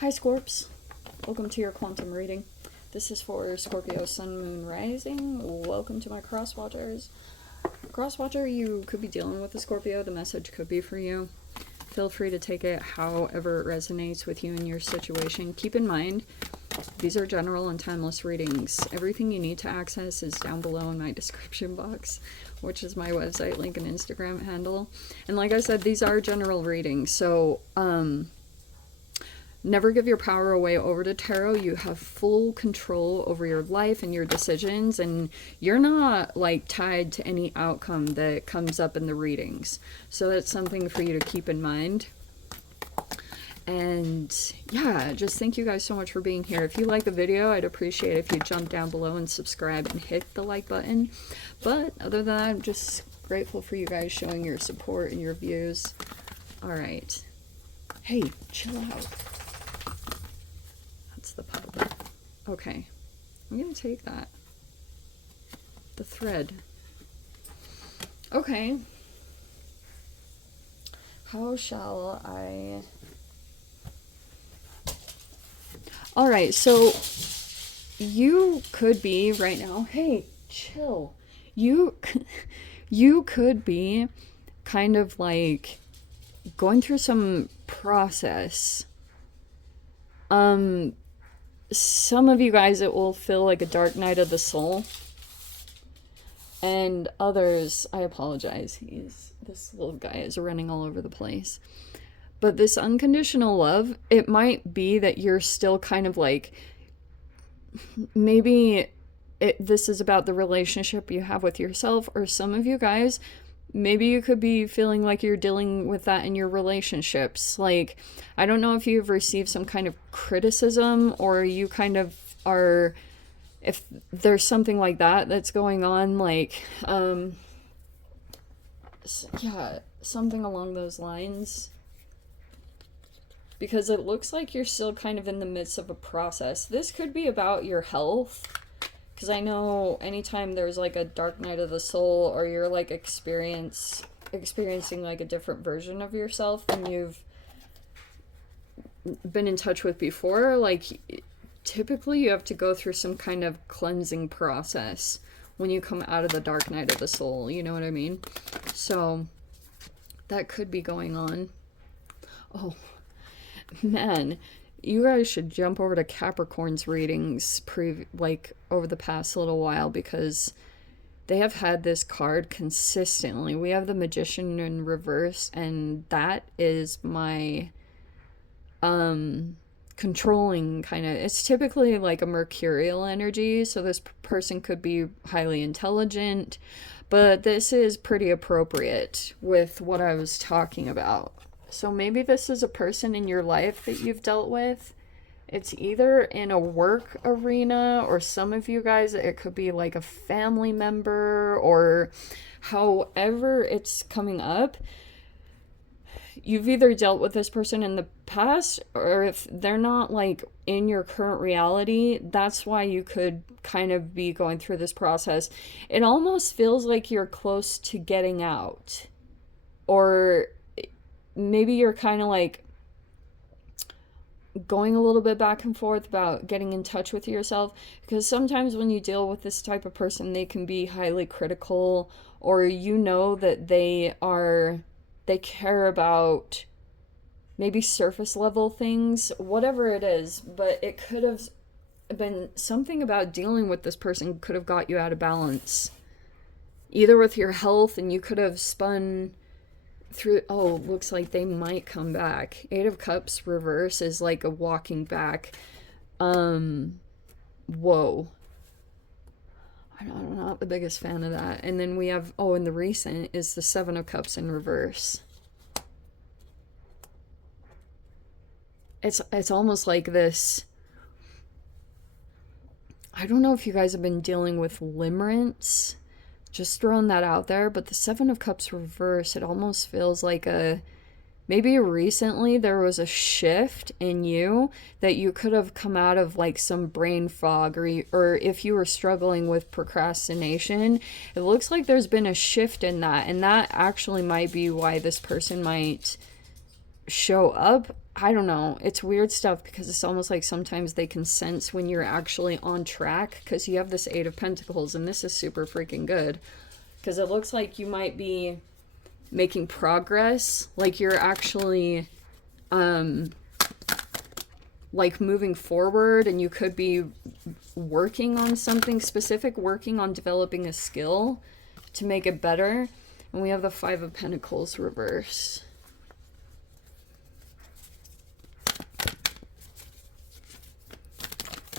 Hi Scorps, welcome to your quantum reading. This is for Scorpio Sun, Moon, Rising. Welcome to my cross-watchers. Cross-watcher, you could be dealing with a Scorpio. The message could be for you. Feel free to take it however it resonates with you and your situation. Keep in mind, these are general and timeless readings. Everything you need to access is down below in my description box, which is my website link and Instagram handle. And like I said, these are general readings, so never give your power away over to tarot. You have full control over your life and your decisions, and you're not like tied to any outcome that comes up in the readings. So that's something for you to keep in mind. And yeah, just thank you guys so much for being here. If you like the video, I'd appreciate it if you jump down below and subscribe and hit the like button. But other than that, I'm just grateful for you guys showing your support and your views. All right. Hey, chill out. The puddle. Okay, I'm gonna take that. The thread. Okay. How shall I? All right, so you could be right now. Hey, chill. You could be kind of like going through some process. Some of you guys, it will feel like a dark night of the soul. And others, I apologize. This little guy is running all over the place. But this unconditional love, it might be that you're still kind of like, maybe this is about the relationship you have with yourself, or some of you guys, maybe you could be feeling like you're dealing with that in your relationships. Like, I don't know if you've received some kind of criticism, or you kind of are, if there's something like that that's going on, like, yeah, something along those lines. Because it looks like you're still kind of in the midst of a process. This could be about your health. Because I know anytime there's like a dark night of the soul, or you're like experiencing like a different version of yourself than you've been in touch with before, like typically you have to go through some kind of cleansing process when you come out of the dark night of the soul, you know what I mean? So that could be going on. Oh man, you guys should jump over to Capricorn's readings like over the past little while, because they have had this card consistently. We have the Magician in reverse, and that is my controlling kind of, it's typically like a mercurial energy, so this person could be highly intelligent, but this is pretty appropriate with what I was talking about. So maybe this is a person in your life that you've dealt with. It's either in a work arena, or some of you guys, it could be like a family member, or however it's coming up. You've either dealt with this person in the past, or if they're not like in your current reality, that's why you could kind of be going through this process. It almost feels like you're close to getting out, or maybe you're kind of like going a little bit back and forth about getting in touch with yourself, because sometimes when you deal with this type of person, they can be highly critical, or you know that they care about maybe surface level things, whatever it is, but it could have been something about dealing with this person could have got you out of balance, either with your health, and you could have spun through. Oh, looks like they might come back. 8 of Cups reverse is like a walking back. Whoa, I'm not the biggest fan of that. And then we have, oh, in the recent is the 7 of Cups in reverse. It's almost like this, I don't know if you guys have been dealing with limerence, just throwing that out there, but the 7 of Cups reverse, it almost feels like maybe recently there was a shift in you that you could have come out of like some brain fog, or if you were struggling with procrastination, it looks like there's been a shift in that, and that actually might be why this person might show up. I don't know. It's weird stuff because it's almost like sometimes they can sense when you're actually on track, because you have this Eight of Pentacles, and this is super freaking good because it looks like you might be making progress, like you're actually like moving forward, and you could be working on something specific, working on developing a skill to make it better. And we have the Five of Pentacles reverse.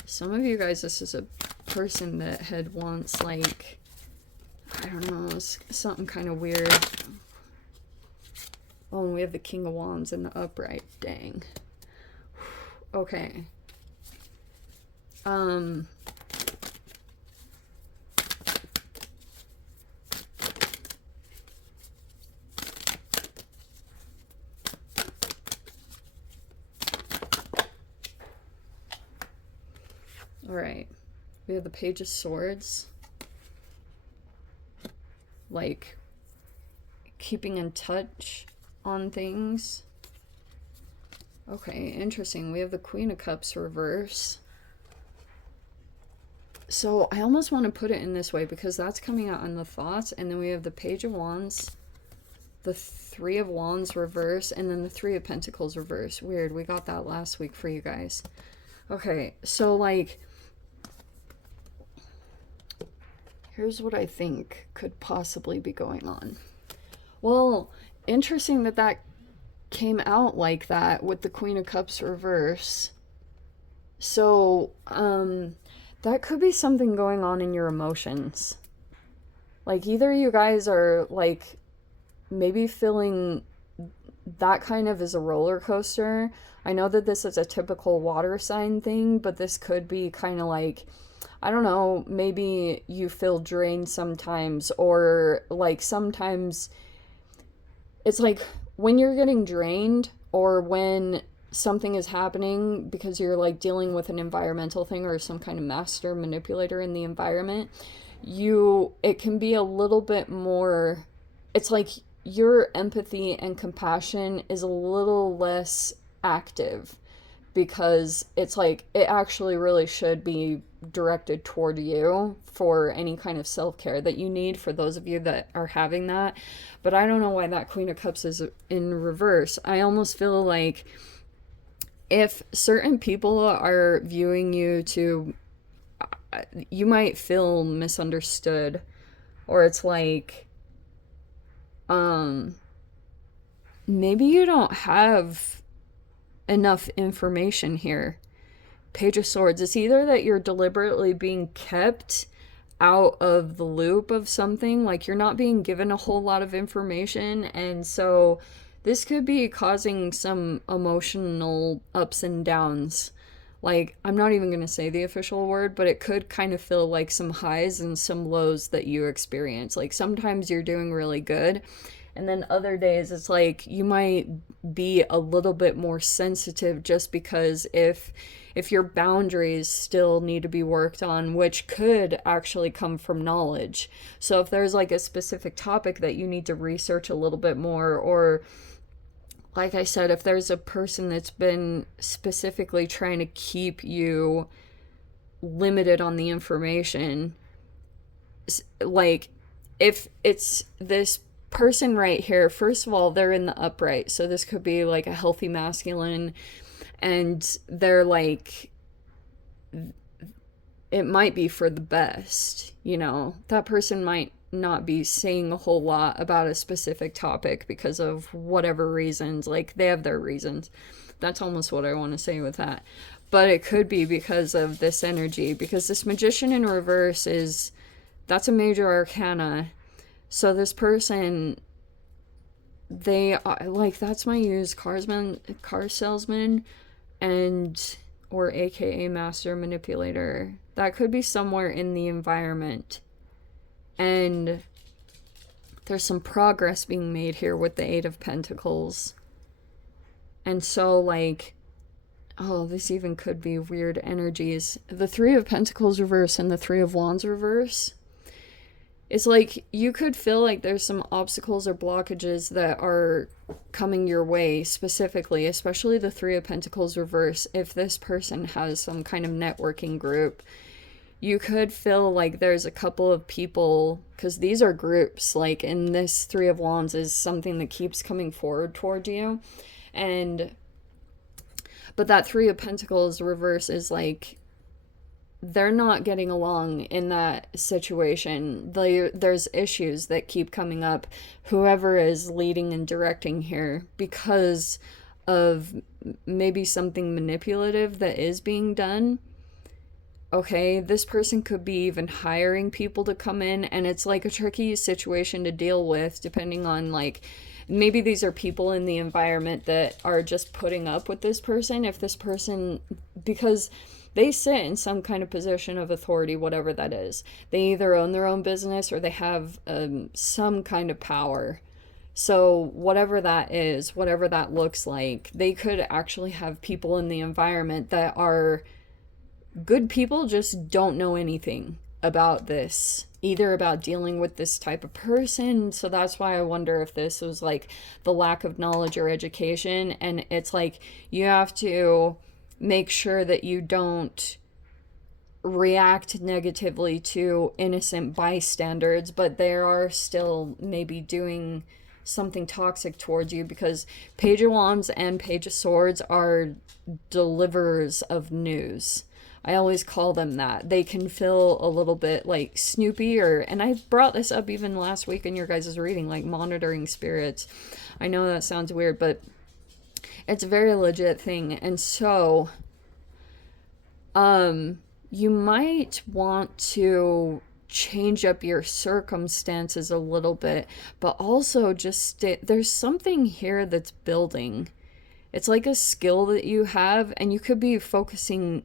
Some of you guys, this is a person that had once, like, I don't know, something kind of weird. Oh, and we have the King of Wands in the upright. Dang. Okay. All right. We have the Page of Swords. Like, keeping in touch on things. Okay, interesting. We have the Queen of Cups reverse. So I almost want to put it in this way because that's coming out on the thoughts. And then we have the Page of Wands, the Three of Wands reverse, and then the Three of Pentacles reverse. Weird. We got that last week for you guys. Okay, so like, here's what I think could possibly be going on. Well, interesting that that came out like that with the Queen of Cups reverse. So, that could be something going on in your emotions. Like, either you guys are, like, maybe feeling that kind of as a roller coaster. I know that this is a typical water sign thing, but this could be kind of like, I don't know, maybe you feel drained sometimes, or, like, sometimes it's like when you're getting drained, or when something is happening because you're like dealing with an environmental thing or some kind of master manipulator in the environment, it can be a little bit more, it's like your empathy and compassion is a little less active, because it's like it actually really should be directed toward you for any kind of self-care that you need, for those of you that are having that. But I don't know why that Queen of Cups is in reverse. I almost feel like if certain people are viewing you to, you might feel misunderstood, or it's like, maybe you don't have enough information here. Page of Swords. It's either that you're deliberately being kept out of the loop of something, like you're not being given a whole lot of information, and so this could be causing some emotional ups and downs. Like, I'm not even going to say the official word, but it could kind of feel like some highs and some lows that you experience. Like, sometimes you're doing really good, and then other days it's like you might be a little bit more sensitive, just because if your boundaries still need to be worked on, which could actually come from knowledge. So if there's like a specific topic that you need to research a little bit more, or like I said, if there's a person that's been specifically trying to keep you limited on the information, like if it's this person right here, first of all, they're in the upright, so this could be like a healthy masculine, and they're like, it might be for the best, you know. That person might not be saying a whole lot about a specific topic because of whatever reasons, like they have their reasons. That's almost what I want to say with that. But it could be because of this energy, because this Magician in reverse that's a major arcana. So this person, they are like, that's my used car salesman, and or aka master manipulator. That could be somewhere in the environment, and there's some progress being made here with the Eight of Pentacles. And so like, oh, this even could be weird energies. The Three of Pentacles reverse and the Three of Wands reverse. It's like you could feel like there's some obstacles or blockages that are coming your way specifically, especially the Three of Pentacles reverse. If this person has some kind of networking group, you could feel like there's a couple of people, because these are groups, like, and this Three of Wands is something that keeps coming forward toward you. And, but that Three of Pentacles reverse is like, they're not getting along in that situation. There's issues that keep coming up, whoever is leading and directing here, because of maybe something manipulative that is being done. Okay, this person could be even hiring people to come in, and it's like a tricky situation to deal with, depending on, like, maybe these are people in the environment that are just putting up with this person. If this person, because they sit in some kind of position of authority, whatever that is. They either own their own business or they have some kind of power. So whatever that is, whatever that looks like, they could actually have people in the environment that are good people, just don't know anything about this, either about dealing with this type of person. So that's why I wonder if this was like the lack of knowledge or education. And it's like you have to make sure that you don't react negatively to innocent bystanders, but they are still maybe doing something toxic towards you, because Page of Wands and Page of Swords are deliverers of news. I always call them that. They can feel a little bit like Snoopy, or, and I brought this up even last week in your guys' reading, like monitoring spirits. I know that sounds weird, but it's a very legit thing. And so, you might want to change up your circumstances a little bit, but also just there's something here that's building. It's like a skill that you have, and you could be focusing.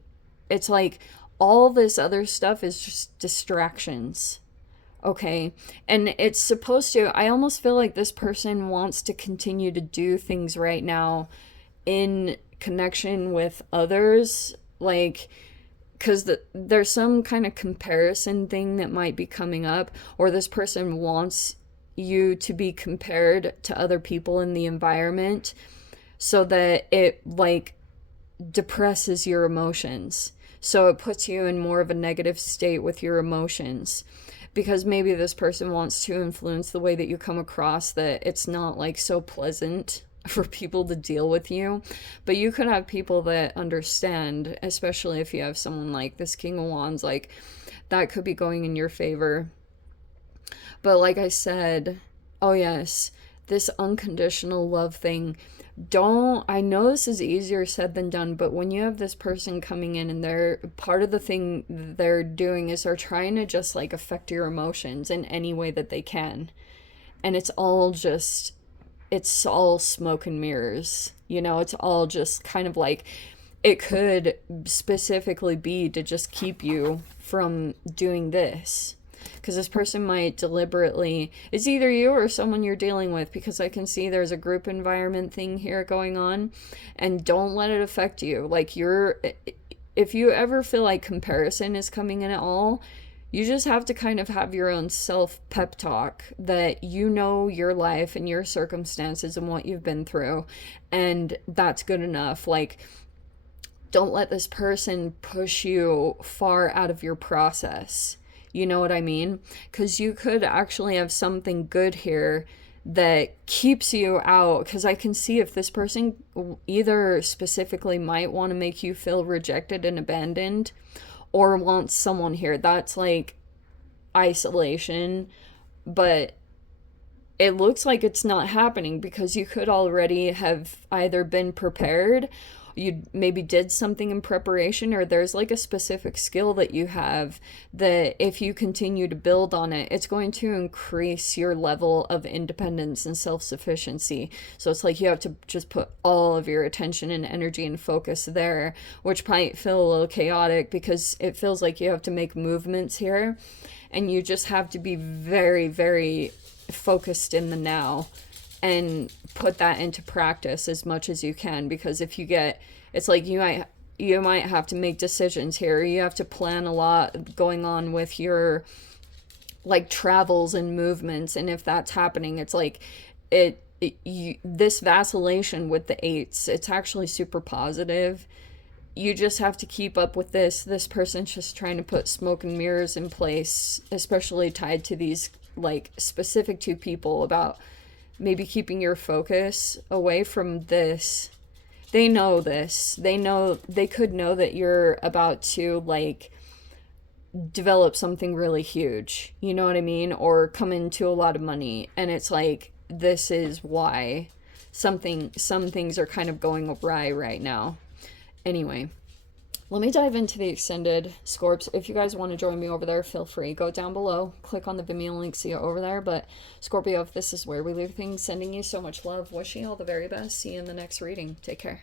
It's like all this other stuff is just distractions. Okay. And it's supposed to, I almost feel like this person wants to continue to do things right now in connection with others. Like, because there's some kind of comparison thing that might be coming up, or this person wants you to be compared to other people in the environment so that it like depresses your emotions. So it puts you in more of a negative state with your emotions, because maybe this person wants to influence the way that you come across, that it's not like so pleasant for people to deal with you. But you could have people that understand, especially if you have someone like this King of Wands, like that could be going in your favor. But like I said, oh yes, this unconditional love thing, I know this is easier said than done, but when you have this person coming in and they're part of the thing they're doing is they're trying to just like affect your emotions in any way that they can. And it's all smoke and mirrors, it's all just kind of like, it could specifically be to just keep you from doing this. Because this person might deliberately, it's either you or someone you're dealing with, because I can see there's a group environment thing here going on, and don't let it affect you. Like if you ever feel like comparison is coming in at all, you just have to kind of have your own self pep talk that you know your life and your circumstances and what you've been through, and that's good enough. Like, don't let this person push you far out of your process. You know what I mean? Because you could actually have something good here that keeps you out. Because I can see if this person either specifically might want to make you feel rejected and abandoned, or wants someone here that's like isolation, but it looks like it's not happening, because you could already have either been prepared, you maybe did something in preparation, or there's like a specific skill that you have that if you continue to build on it, it's going to increase your level of independence and self-sufficiency. So it's like you have to just put all of your attention and energy and focus there, which might feel a little chaotic because it feels like you have to make movements here, and you just have to be very, very focused in the now and put that into practice as much as you can. Because if you get, it's like you might have to make decisions here. You have to plan a lot going on with your like travels and movements, and if that's happening, it's like this vacillation with the eights, it's actually super positive. You just have to keep up with this person's just trying to put smoke and mirrors in place, especially tied to these like specific two people, about maybe keeping your focus away from this. They know this. They could know that you're about to like develop something really huge, you know what I mean, or come into a lot of money, and it's like, this is why some things are kind of going awry right now. Anyway, let me dive into the extended Scorps. If you guys want to join me over there, feel free. Go down below, click on the Vimeo link, see it over there. But Scorpio, if this is where we leave things, sending you so much love, wishing you all the very best. See you in the next reading. Take care.